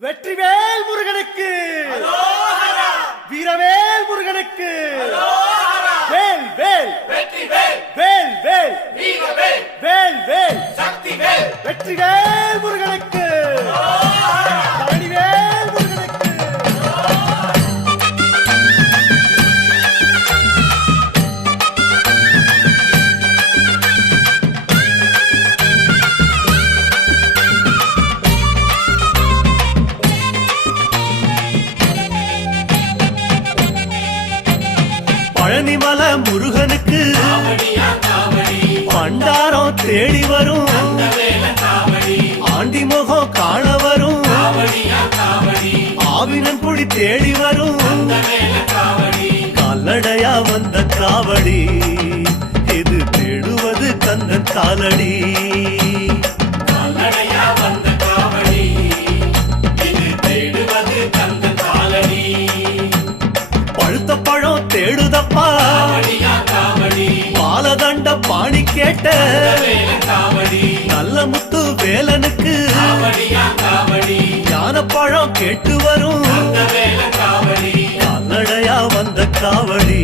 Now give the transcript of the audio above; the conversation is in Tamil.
வெற்றிவேல் முருகனுக்கு வீரவேல் முருகனுக்கு வேல் வேல் வெற்றிவேல் வேல் வேல் வீரவேல் வேல் வேல் சக்திவேல் வெற்றிவேல் முருகனுக்கு பழனிவேல் முருகனுக்கு பழனிமல முருகனுக்கு காவடியா காவடி பண்டாரம் தேடி வரும் வேல காவடி ஆண்டி முகம் காண வரும் காவடியா காவடி ஆவினன் குடி தேடி வரும் வேல காவடி கால்நடையா வந்த காவடி இது தேடுவது கந்தன் காலடி கால்நடையா வந்த காவடி இது தேடுவது கந்த காலடி பழுத்த பழம் தேடுதப்பா காவடியா காவடி பாலதண்ட பாணி கேட்ட வேல காவடி நல்ல முத்து வேலனுக்கு காவடியா காவடி ஞானப்பழம் கேட்டு வரும் வேல காவடி கால்நடையா வந்த காவடி